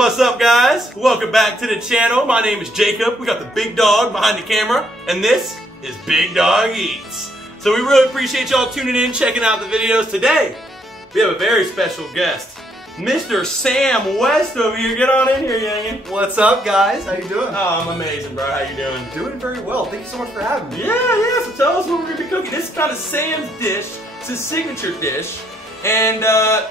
What's up, guys? Welcome back to the channel. My name is Jacob. We got the big dog behind the camera, and this is Big Dog Eats. So we really appreciate y'all tuning in, checking out the videos. Today, we have a very special guest, Mr. Sam West over here. Get on in here, youngin. What's up, guys? How you doing? Oh, I'm amazing, bro. How you doing? Doing very well. Thank you so much for having me. Yeah. So tell us what we're gonna be cooking. This is kind of Sam's dish. It's his signature dish. And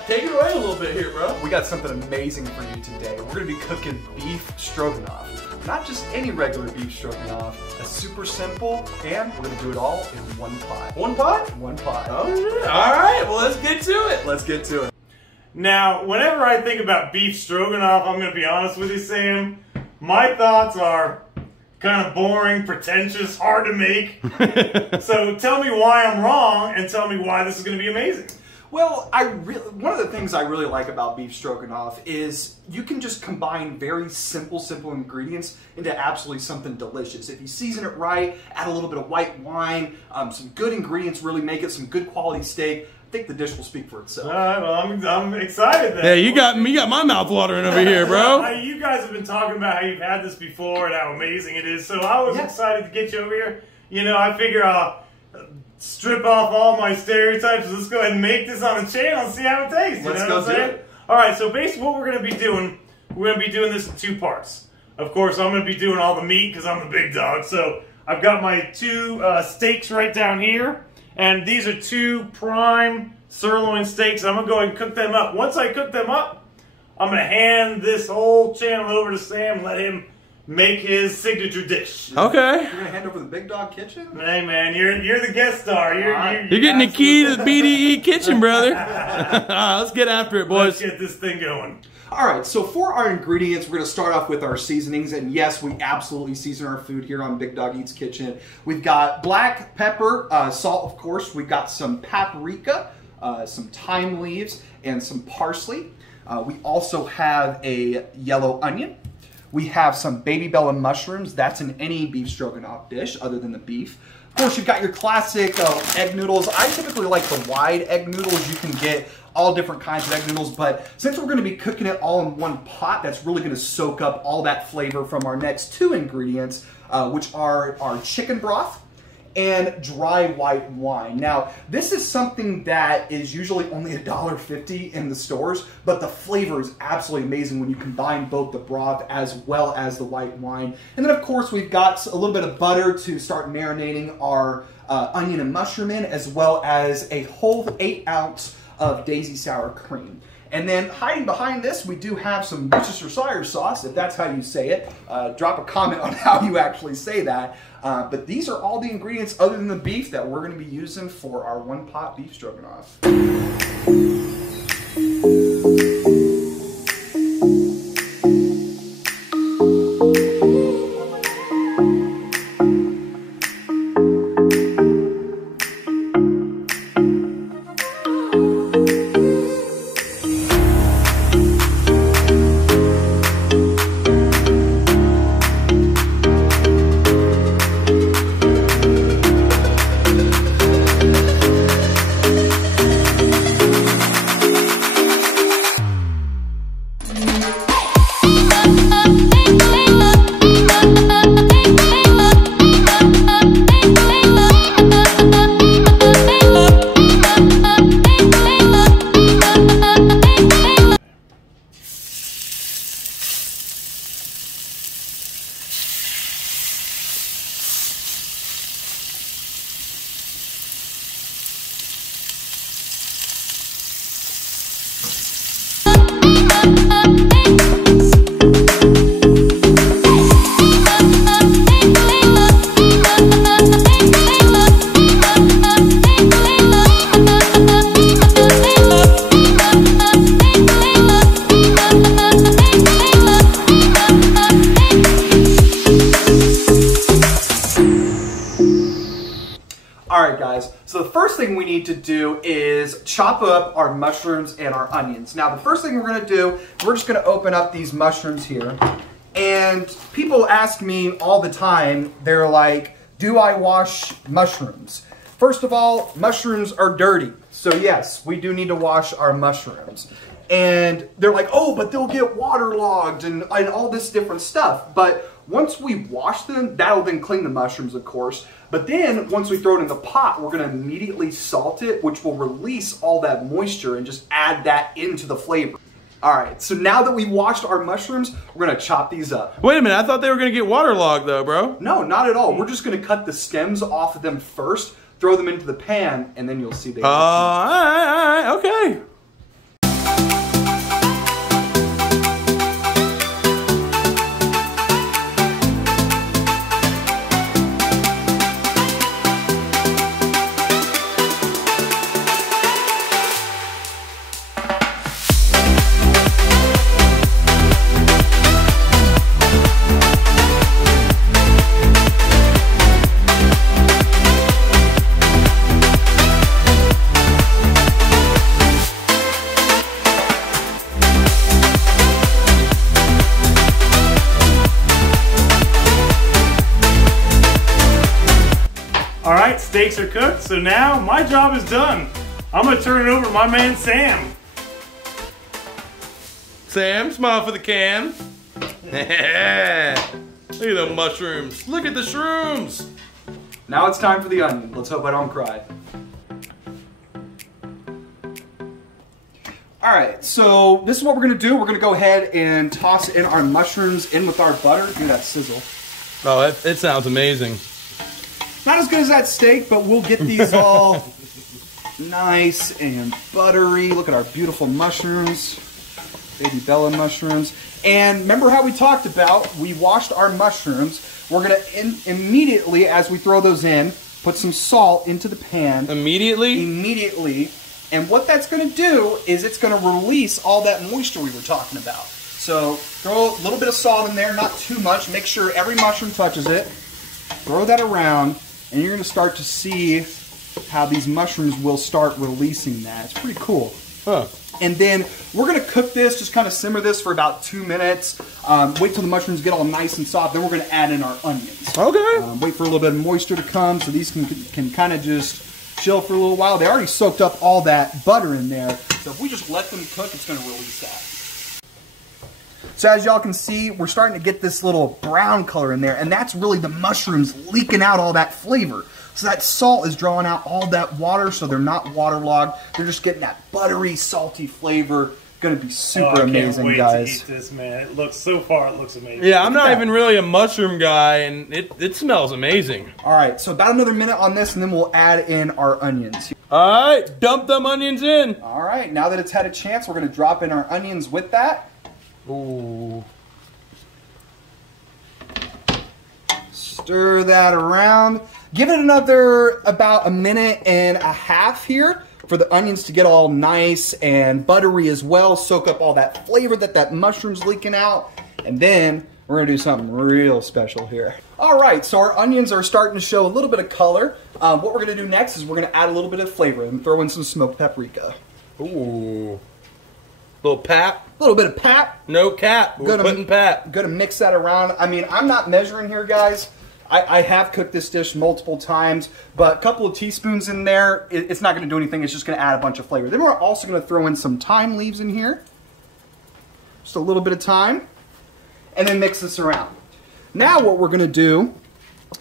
take it away a little bit here, bro. We got something amazing for you today. We're gonna be cooking beef stroganoff. Not just any regular beef stroganoff. It's super simple, and we're gonna do it all in one pot. One pot? One pot. Oh yeah. All right. Well, let's get to it. Let's get to it. Now, whenever I think about beef stroganoff, I'm going to be honest with you, Sam, my thoughts are kind of boring, pretentious, hard to make. So tell me why I'm wrong, and tell me why this is going to be amazing. Well, one of the things I really like about beef stroganoff is you can just combine very simple ingredients into absolutely something delicious. If you season it right, add a little bit of white wine, some good ingredients really make it some good quality steak. I think the dish will speak for itself. All right, well, I'm excited then. Hey, you got my mouth watering over here, bro. You guys have been talking about how you've had this before and how amazing it is, so I was excited to get you over here. You know, I figure I'll strip off all my stereotypes. Let's go ahead and make this on the channel and see how it tastes. Let's go do it. All right, so basically what we're going to be doing, we're going to be doing this in two parts. Of course, I'm going to be doing all the meat because I'm the big dog. So I've got my two steaks right down here. And these are two prime sirloin steaks. I'm going to go ahead and cook them up. Once I cook them up, I'm going to hand this whole channel over to Sam and let him make his signature dish. Okay. You're going to hand over the big dog kitchen? Hey, man, you're the guest star. You're getting the key to the BDE kitchen, brother. Let's get after it, boys. Let's get this thing going. All right, so for our ingredients, we're going to start off with our seasonings. And yes, we absolutely season our food here on Big Dog Eats Kitchen. We've got black pepper, salt, of course. We've got some paprika, some thyme leaves, and some parsley. We also have a yellow onion. We have some baby bella mushrooms. That's in any beef stroganoff dish other than the beef. Of course, you've got your classic egg noodles. I typically like the wide egg noodles. You can get all different kinds of egg noodles, but since we're going to be cooking it all in one pot, that's really going to soak up all that flavor from our next two ingredients, which are our chicken broth and dry white wine. Now, this is something that is usually only $1.50 in the stores, but the flavor is absolutely amazing when you combine both the broth as well as the white wine. And then, of course, we've got a little bit of butter to start marinating our onion and mushroom in, as well as a whole 8 ounce of daisy sour cream. And then hiding behind this, we do have some Worcestershire sauce, if that's how you say it. Drop a comment on how you actually say that. But these are all the ingredients other than the beef that we're going to be using for our one pot beef stroganoff. Alright guys, so the first thing we need to do is chop up our mushrooms and our onions. Now the first thing we're going to do, we're just going to open up these mushrooms here. And people ask me all the time, they're like, do I wash mushrooms? First of all, mushrooms are dirty. So yes, we do need to wash our mushrooms. And they're like, oh, but they'll get waterlogged and all this different stuff. But once we wash them, that'll then clean the mushrooms, of course. But then once we throw it in the pot, we're going to immediately salt it, which will release all that moisture and just add that into the flavor. All right, so now that we've washed our mushrooms, we're going to chop these up. Wait a minute, I thought they were going to get waterlogged though, bro. No, not at all. We're just going to cut the stems off of them first, throw them into the pan, and then you'll see they all right, okay. Alright, steaks are cooked, so now my job is done. I'm gonna turn it over to my man Sam. Sam, smile for the cam. Look at the mushrooms. Look at the shrooms. Now it's time for the onion. Let's hope I don't cry. All right, so this is what we're gonna do. We're gonna go ahead and toss in our mushrooms in with our butter. Do that sizzle. Oh, it sounds amazing. Not as good as that steak, but we'll get these all nice and buttery. Look at our beautiful mushrooms, baby Bella mushrooms. And remember how we talked about, we washed our mushrooms. We're gonna immediately, as we throw those in, put some salt into the pan. Immediately? Immediately. And what that's gonna do is it's gonna release all that moisture we were talking about. So throw a little bit of salt in there, not too much. Make sure every mushroom touches it. Throw that around. And you're going to start to see how these mushrooms will start releasing that. It's pretty cool. Huh. And then we're going to cook this, just kind of simmer this for about 2 minutes. Wait till the mushrooms get all nice and soft. Then we're going to add in our onions. Okay. Wait for a little bit of moisture to come so these can kind of just chill for a little while. They already soaked up all that butter in there. So if we just let them cook, it's going to release that. So as y'all can see, we're starting to get this little brown color in there, and that's really the mushrooms leaking out all that flavor. So that salt is drawing out all that water, so they're not waterlogged. They're just getting that buttery, salty flavor. Gonna be super amazing, guys. I can't wait to eat this, man. It looks, so far, it looks amazing. Yeah, I'm not even really a mushroom guy, and it smells amazing. All right, so about another minute on this, and then we'll add in our onions. All right, dump them onions in. All right, now that it's had a chance, we're gonna drop in our onions with that. Ooh. Stir that around. Give it another about a minute and a half here for the onions to get all nice and buttery as well. Soak up all that flavor that mushroom's leaking out. And then we're going to do something real special here. All right, so our onions are starting to show a little bit of color. What we're going to do next is we're going to add a little bit of flavor and throw in some smoked paprika. Ooh. Little pap. A little bit of pap. No cap. We're putting pap. Gonna mix that around. I mean, I'm not measuring here, guys. I have cooked this dish multiple times, but a couple of teaspoons in there, it's not gonna do anything. It's just gonna add a bunch of flavor. Then we're also gonna throw in some thyme leaves in here. Just a little bit of thyme. And then mix this around. Now what we're gonna do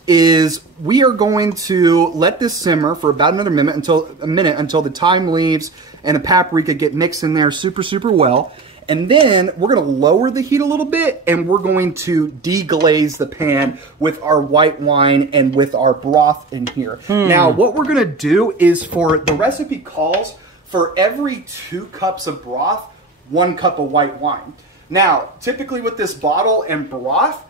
is we are going to let this simmer for about another minute until the thyme leaves and the paprika get mixed in there super well. And then we're going to lower the heat a little bit, and we're going to deglaze the pan with our white wine and with our broth in here. Now, what we're going to do is, for the recipe calls for every 2 cups of broth, 1 cup of white wine. Now, typically with this bottle and broth,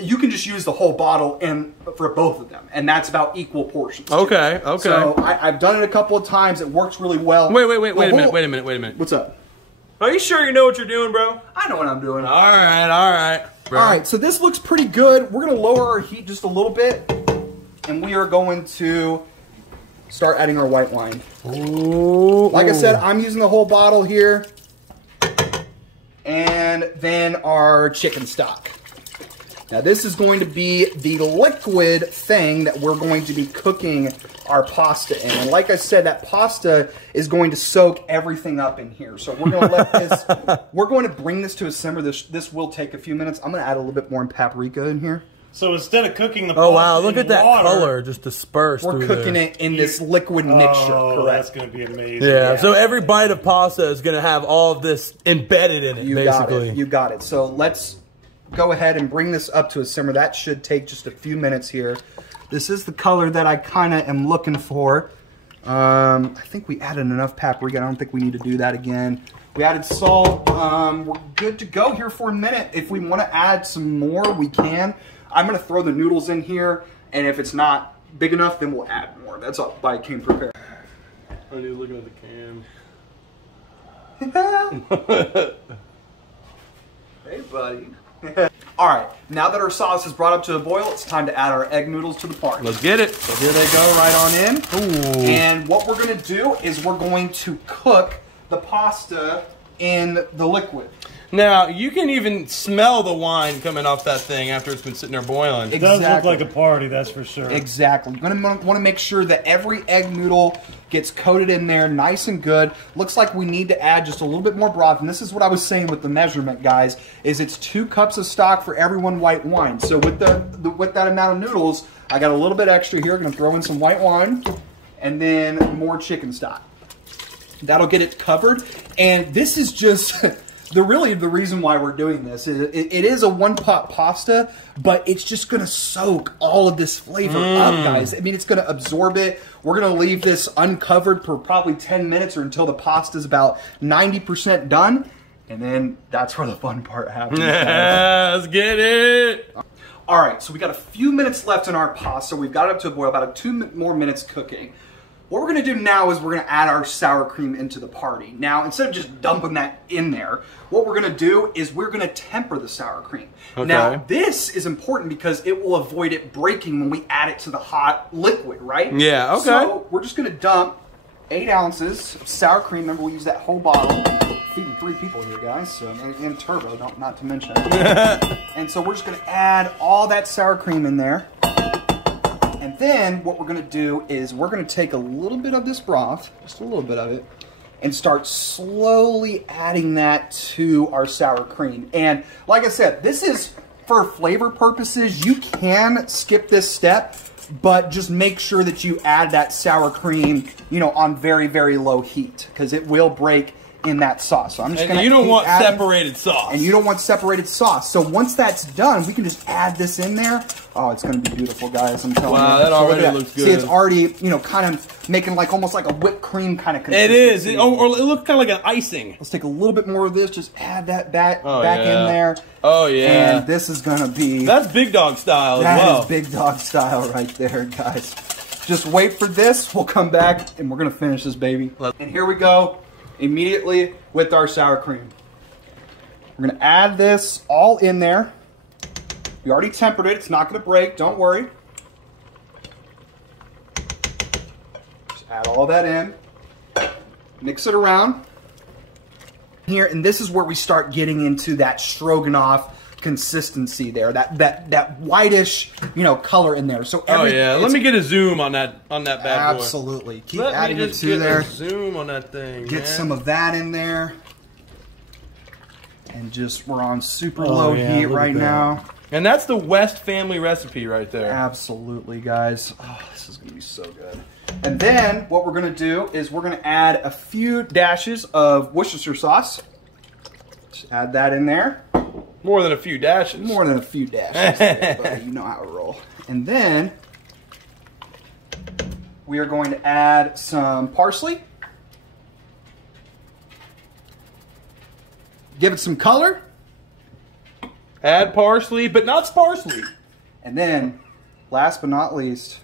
you can just use the whole bottle and for both of them, and that's about equal portions. Okay. So I've done it a couple of times. It works really well. Wait a minute. What's up? Are you sure you know what you're doing, bro? I know what I'm doing. All right. Bro. All right, so this looks pretty good. We're going to lower our heat just a little bit, and we are going to start adding our white wine. Ooh. Like I said, I'm using the whole bottle here. And then our chicken stock. Now this is going to be the liquid thing that we're going to be cooking our pasta in. And like I said, that pasta is going to soak everything up in here. So we're going to let this, we're going to bring this to a simmer. This will take a few minutes. I'm going to add a little bit more paprika in here. So instead of cooking the pasta wow, look at that water, color just dispersed. We're cooking it in this liquid mixture, correct? That's going to be amazing. Yeah, so every bite of pasta is going to have all of this embedded in it, basically. You got it. So let's go ahead and bring this up to a simmer. That should take just a few minutes here. This is the color that I kind of am looking for. I think we added enough paprika. I don't think we need to do that again. We added salt. We're good to go here for a minute. If we want to add some more, we can. I'm going to throw the noodles in here, and if it's not big enough, then we'll add more. That's why I came prepared. I need to look at the cam. Hey, buddy. All right, now that our sauce is brought up to a boil, it's time to add our egg noodles to the party. Let's get it. So here they go, right on in. Ooh. And what we're going to do is we're going to cook the pasta in the liquid. Now, you can even smell the wine coming off that thing after it's been sitting there boiling. It does look like a party, that's for sure. Exactly. You're going to want to make sure that every egg noodle gets coated in there nice and good. Looks like we need to add just a little bit more broth. And this is what I was saying with the measurement, guys, is it's 2 cups of stock for every 1 white wine. So with with that amount of noodles, I got a little bit extra here. I'm going to throw in some white wine and then more chicken stock. That'll get it covered. And this is just... the reason why we're doing this is it is a 1-pot pasta, but it's just going to soak all of this flavor up, guys. I mean, it's going to absorb it. We're going to leave this uncovered for probably 10 minutes or until the pasta's about 90% done, and then that's where the fun part happens. Let's get it. All right, so we got a few minutes left in our pasta. We've got it up to a boil, about 2 more minutes cooking. What we're going to do now is we're going to add our sour cream into the party. Now, instead of just dumping that in there, what we're going to do is we're going to temper the sour cream. Okay. Now, this is important because it will avoid it breaking when we add it to the hot liquid, right? Yeah, okay. So we're just going to dump 8 ounces of sour cream. Remember, we use that whole bottle. Feeding 3 people here, guys, so, and turbo, not to mention. And so we're just going to add all that sour cream in there. And then what we're going to do is we're going to take a little bit of this broth, just a little bit of it, and start slowly adding that to our sour cream. And like I said, this is for flavor purposes. You can skip this step, but just make sure that you add that sour cream, you know, on very, very low heat because it will break in that sauce. So I'm just going to. You don't want separated sauce. And you don't want separated sauce. So once that's done, we can just add this in there. Oh, it's going to be beautiful, guys. I'm telling you. Wow, that already looks good. See, it's already, you know, kind of making like almost like a whipped cream kind of consistency. It is. Or it looks kind of like an icing. Let's take a little bit more of this. Just add that back in there. Oh, yeah. And this is going to be. That's big dog style as well. That is big dog style right there, guys. Just wait for this. We'll come back and we're going to finish this baby. And here we go. Immediately with our sour cream. We're going to add this all in there. We already tempered it. It's not going to break. Don't worry. Just add all that in. Mix it around. Here, and this is where we start getting into that stroganoff consistency there. That whitish, you know, color in there. So let me get a zoom on that bad boy. Absolutely. Keep adding it to there. Zoom on that thing. Get some of that in there. And just, we're on super low heat right now. And that's the West family recipe right there. Absolutely, guys. Oh, this is going to be so good. And then what we're going to do is we're going to add a few dashes of Worcestershire sauce. Just add that in there. More than a few dashes. More than a few dashes. There, buddy. You know how to roll. And then we are going to add some parsley. Give it some color. Add parsley, but not sparsely. And then, last but not least,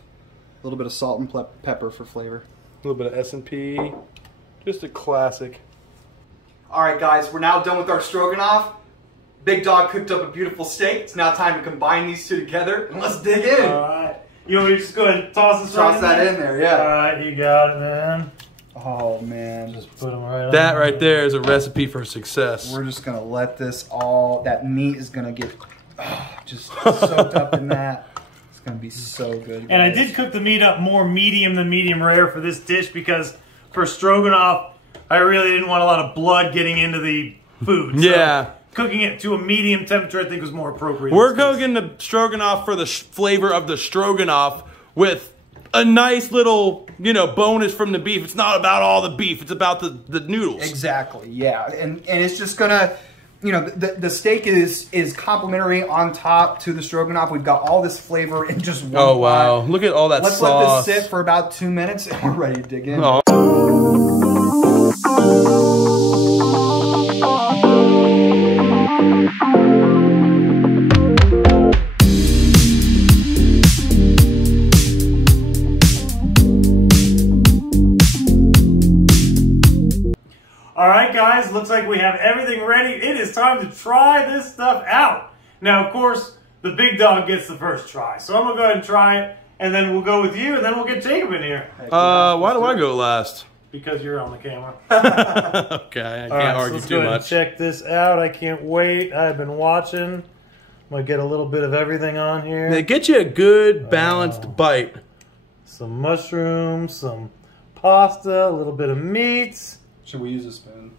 a little bit of salt and pepper for flavor. A little bit of S&P. Just a classic. All right, guys, we're now done with our stroganoff. Big Dog cooked up a beautiful steak. It's now time to combine these two together, and let's dig in. All right. You want me to just go ahead and toss this Toss that in there, yeah. All right, you got it, man. Oh, man. Just put them right on. That right there is a recipe for success. We're just going to let this all, that meat is going to get Just soaked up in that. It's gonna be so good, guys. And I did cook the meat up more medium than medium rare for this dish because for stroganoff, I really didn't want a lot of blood getting into the food. Yeah. So cooking it to a medium temperature, I think, was more appropriate. We're cooking the stroganoff for the flavor of the stroganoff with a nice little, you know, bonus from the beef. It's not about all the beef. It's about the noodles. Exactly, yeah. And it's just gonna, you know, the steak is complimentary on top to the stroganoff. We've got all this flavor in just one Oh, wow. pot. Look at all that Let's sauce. let this sit for about 2 minutes and we're ready to dig in. Oh. Alright guys, looks like we have everything ready. It is time to try this stuff out. Now, of course, the big dog gets the first try. So I'm going to go ahead and try it, and then we'll go with you, and then we'll get Jacob in here. Why do I go last? Because you're on the camera. Okay, I can't argue let's too go ahead and much. check this out. I can't wait. I've been watching. I'm going to get a little bit of everything on here. They get you a good balanced bite. Some mushrooms, some pasta, a little bit of meats. Should we use a spoon?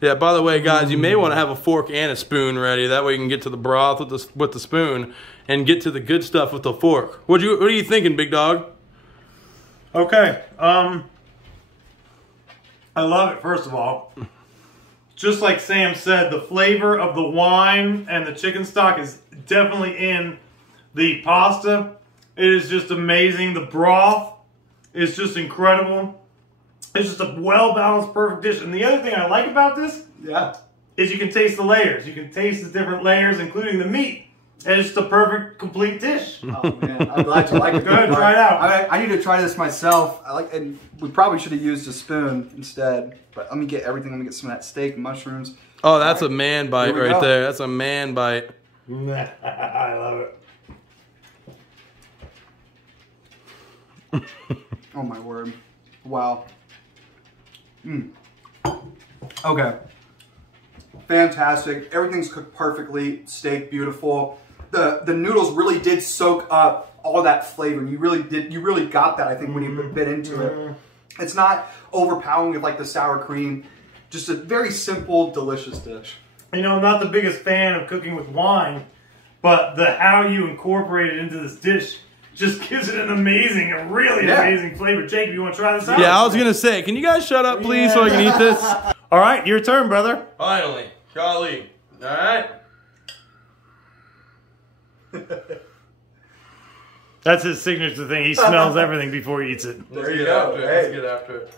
Yeah, by the way, guys, you may want to have a fork and a spoon ready. That way you can get to the broth with the spoon and get to the good stuff with the fork. What are you thinking, big dog? Okay. I love it, first of all. Just like Sam said, the flavor of the wine and the chicken stock is definitely in the pasta. It is just amazing. The broth is just incredible. It's just a well-balanced, perfect dish. And the other thing I like about this is you can taste the layers. You can taste the different layers, including the meat. And it's just a perfect, complete dish. Oh man, I'm glad you like it. Go ahead and try it out. I need to try this myself. And we probably should have used a spoon instead. But let me get everything. Let me get some of that steak, mushrooms. Oh, that's a man bite right go. there. That's a man bite. I love it. Oh my word! Wow. Okay. Fantastic. Everything's cooked perfectly. Steak, beautiful. The noodles really did soak up all that flavor. You really got that, I think, when you bit into it. It's not overpowering with like the sour cream. Just a very simple, delicious dish. You know, I'm not the biggest fan of cooking with wine, but how you incorporate it into this dish just gives it an amazing, a really amazing flavor. Jacob, you want to try this out? Yeah, I was going to say, can you guys shut up, please, so I can eat this? All right, your turn, brother. Finally. Golly. All right. That's his signature thing. He smells everything before he eats it. There you go. Let's get after it.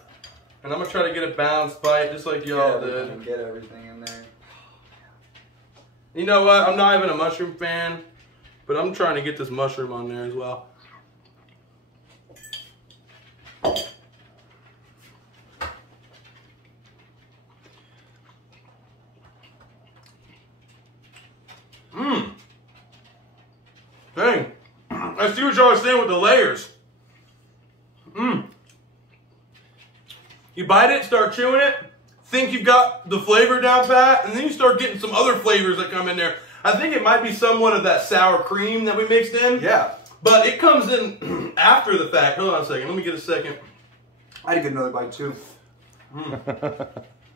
And I'm going to try to get a balanced bite, just like y'all did. Get everything in there. You know what? I'm not even a mushroom fan, but I'm trying to get this mushroom on there as well. Dang. I see what y'all are saying with the layers. You bite it, start chewing it, think you've got the flavor down pat, and then you start getting some other flavors that come in there. I think it might be somewhat of that sour cream that we mixed in. Yeah. But it comes in after the fact. Hold on a second. Let me get a second. I had to get another bite too.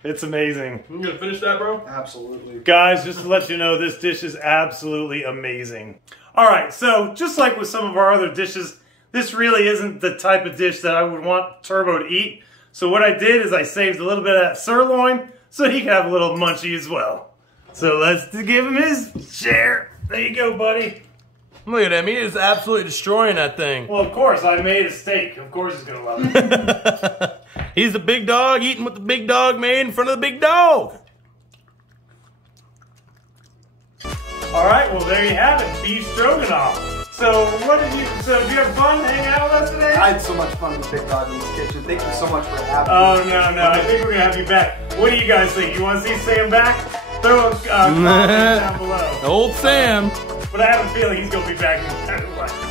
It's amazing. You gonna finish that, bro? Absolutely. Guys, just to let you know, this dish is absolutely amazing. All right, so just like with some of our other dishes, this really isn't the type of dish that I would want Turbo to eat. So what I did is I saved a little bit of that sirloin so he could have a little munchie as well. So let's give him his share. There you go, buddy. Look at him. He is absolutely destroying that thing. Well, of course, I made a steak. Of course he's going to love it. He's the big dog eating what the big dog made in front of the big dog. All right, well, there you have it, beef stroganoff. So, did you have fun hanging out with us today? I had so much fun with Big Dog Eats Kitchen. Thank you so much for having me. Oh, no, I think we're going to have you back. What do you guys think? You want to see Sam back? Throw a comment down below. Old Sam. But I have a feeling he's going to be back.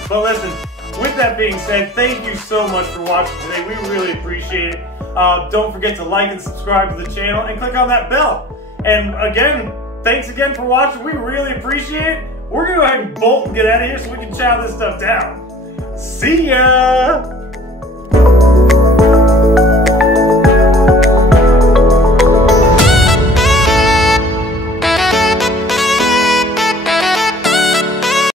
But listen, with that being said, thank you so much for watching today. We really appreciate it. Don't forget to like and subscribe to the channel and click on that bell. And again, thanks again for watching. We really appreciate it. We're gonna go ahead and bolt and get out of here so we can chow this stuff down. See ya!